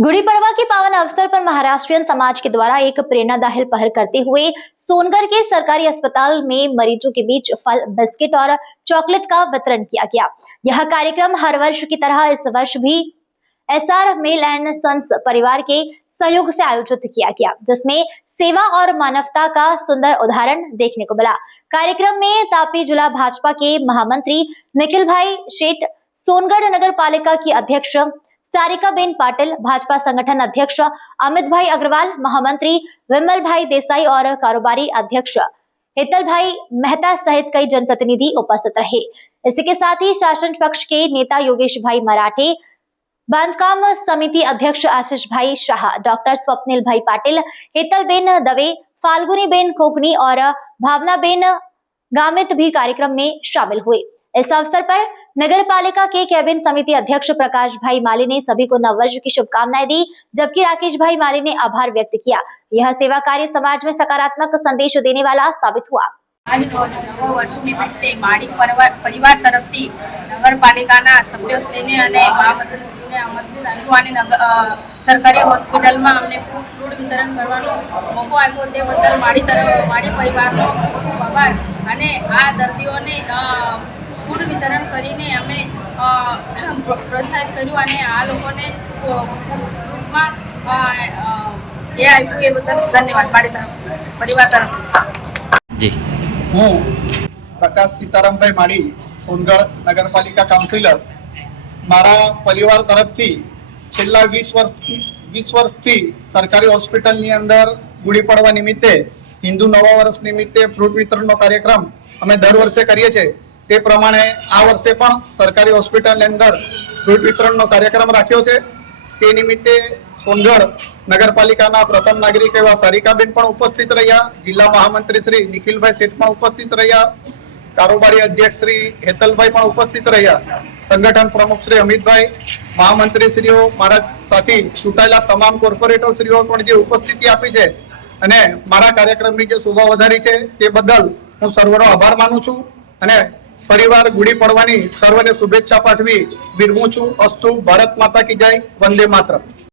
गुड़ी पड़वा के पावन अवसर पर महाराष्ट्रियन समाज के द्वारा एक प्रेरणादायक पहल करते हुए सोनगढ़ के सरकारी अस्पताल में मरीजों के बीच फल, बिस्किट और चॉकलेट का वितरण किया गया। यह कार्यक्रम हर वर्ष की तरह इस वर्ष भी एसआर मेल एंड सन्स परिवार के सहयोग से आयोजित किया गया, जिसमें सेवा और मानवता का सुंदर उदाहरण देखने को मिला। कार्यक्रम में तापी जिला भाजपा के महामंत्री निखिल भाई शेठ, सोनगढ़ नगर पालिका की अध्यक्ष सारिका बेन पाटिल, भाजपा संगठन अध्यक्ष अमित भाई अग्रवाल, महामंत्री विमल भाई देसाई और कारोबारी अध्यक्ष हेतल भाई मेहता सहित कई जनप्रतिनिधि उपस्थित रहे। इसी के साथ ही शासन पक्ष के नेता योगेश भाई मराठे, बांधकाम समिति अध्यक्ष आशीष भाई शाह, डॉक्टर स्वप्निल भाई पाटिल, हेतल बेन दवे, फाल्गुनी बेन खोखनी और भावना बेन गामित भी कार्यक्रम में शामिल हुए। इस अवसर पर नगर पालिका के कैबिन समिति अध्यक्ष प्रकाश भाई माली ने सभी को नववर्ष की शुभकामनाएं दी, जबकि राकेश भाई माली ने आभार व्यक्त किया। यह सेवा कार्य समाज में सकारात्मक संदेश देने वाला साबित हुआ। आज रोज नव वर्ष निमित्ते माड़ी परिवार तरफथी नगरपालिकाना सभ्यश्रीने अने महामंत्रीश्रीने आमंत्रित आप्युं अने सरकारी होस्पिટલમાં अमने ફૂડ વિતરણ કરવાનો મોકો આપ્યો તે બદલ માડી પરિવારનો ખૂબ આભાર। અને આ દર્દીઓને ફૂડ વિતરણ કરીને અમે પ્રોત્સાહિત કર્યું અને આ લોકોને ફૂડમાં જે આપ્યું એ બદલ ધન્યવાદ માડી પરિવાર તરફથી। जी हूँ प्रकाश सीताराम भाई माड़ी, सोनगढ़ नगरपालिका काउंसिलर। मारा परिवार तरफ थी छेल्ला 20 वर्ष थी सरकारी होस्पिटल अंदर गुड़ी पड़वा निमित्ते हिंदू नवा वर्ष निमित्ते फ्रूट वितरण कार्यक्रम अमे दर वर्षे करीए छे। ते प्रमाणे आ वर्षे पण सरकारी होस्पिटल अंदर फ्रूट वितरण कार्यक्रम राख्यो छे। ते निमित्ते सोनगढ़ नगरपालिकाना प्रथम नागरिक एवं सारिकाबेन पण उपस्थित रह्या, जिला महामंत्री श्री निखिल भाई शेठ पण उपस्थित रह्या, कारोबारी अध्यक्ष श्री हेतल भाई पण उपस्थित रह्या, संगठन प्रमुख श्री अमित भाई, महामंत्री श्रीओ, मारा साथी चूंटायेला तमाम कोर्पोरेटर श्रीओ पण जे उपस्थिति आपी छे अने मारा कार्यक्रमनी जे शोभा वधारी छे ते बदल हूँ सर्वनो आभार मानु छुं अने परिवार गुड़ी पड़वानी सर्वने शुभेच्छा पाठवी विरमू छुं। अस्तु। भारत माता की जय। वंदे मातरम।